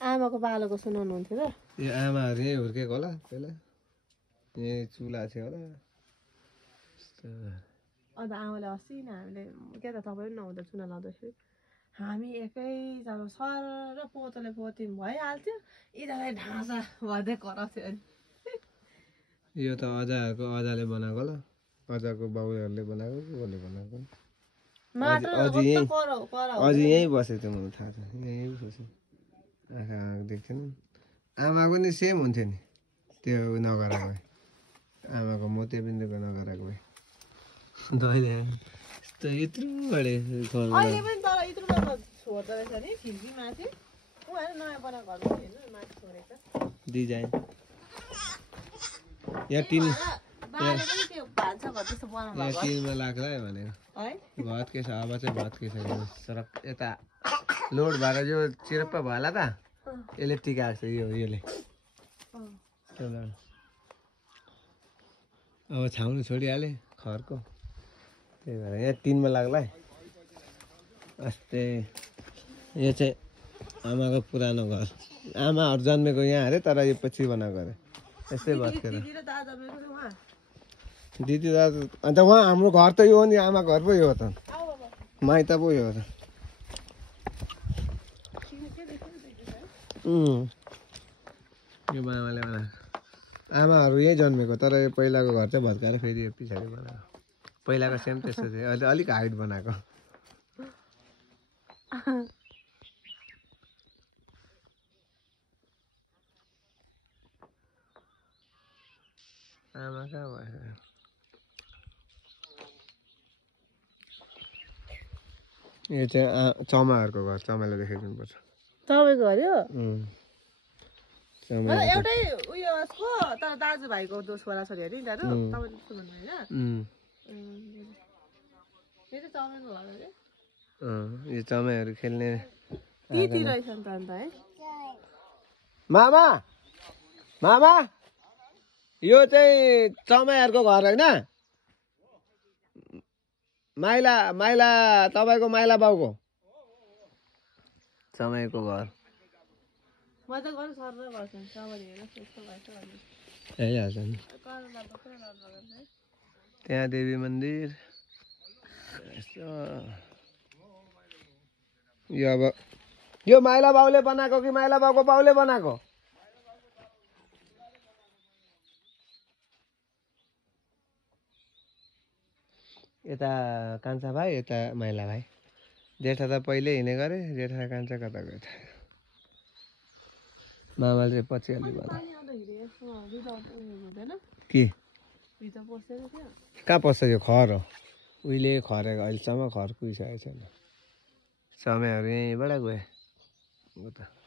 आमाको बालोको सुनाउनु हुन्थ्यो र यो आमाहरू यहीँ हुर्केको होला पहिला यहीँ चुला थियो होला अन्त आमाले अस्ति नै हामीले के त तपाईँ पनि नहुँदा चुना लाउँदाखेरि हामी एकैजना सर र पोतोले पोत्यौँ भइहाल्थ्यो यिनीहरूलाई ढाँचा भर्दै कराउँथ्यो अनि यो त अजाहरूको अजाले बनाएको होला अजाको बाउहरूले बनाएको कसले बनाएको अझै यहीँ बसेको थियो मलाई थाहा छ यहीँ बसेको आँखा देख्थेन आमाको नि सेम हुन्थ्यो नि त्यो नगराएको भए आमाको मोतियाबिन्दुको नगराएको भए अहिले यस्तो यत्रो बढे अहिले पनि तर यत्रो छोड्दो रहेछ नि खिड्की माथि उहाँहरू नयाँ बनाएको घरमा हेर्नु माथि छोडेको डिजाइन यहाँ टिन टिनमा लाग्ला भनेको भत के छ अब चाहिँ भत के छ सडक यता लोड भएर यो चिरप्प भएला त यसले टिकाएको छ यसले अब छाउनु छोडिहाले खरको त्यही भएर यहाँ टिनमा लाग्ला अस्ति यो चाहिँ आमाको पुरानो घर आमाहरू जन्मेको यहाँ अरे तर यो पछि बनाएको अरे यस्तै भत्केर दिदी दाजु अन्त उहाँ हाम्रो घर त यो हो नि आमा घर पो यो हो त माइत पो यो हो त यो मामाले बनाएको आमाहरू यहीँ जन्मेको तर यो पहिलाको घर चाहिँ भत्काएर फेरि यो पछाडि बनाएको पहिलाको सेम त्यस्तो थियो अहिले अलिक हाइट बनाएको आमा कहाँ भयो यो चाहिँ चमाहरूको घर चमाले देखाइदिनुपर्छ तपाईँको घर यो चमा एउटै उयो छ तर दाजुभाइको छोराछोरीहरू नि दाजु तपाईँले त्यस्तो भन्नु होइन यो चमाहरू खेल्ने दिदी रहेछ नि त अन्त है मामा मामा यो चाहिँ चमाहरूको घर होइन माइला माइला तपाईँको माइला बाउको चमाईको घर आइहाल्छ नि त्यहाँ देवी मन्दिर यो अब यो माइला बाउले बनाएको कि माइला बाउको बाउले बनाएको यता कान्छा भाइ यता माइला भाइ जेठा त पहिले हिँडे गरे जेठा कान्छा कता गयो मामाले चाहिँ पछि अलि भयो के कहाँ पस्छ यो खर हो उहिले खरेको अहिलेसम्म खर कुहिसकेको छैन समयहरू यहीँबाट गयो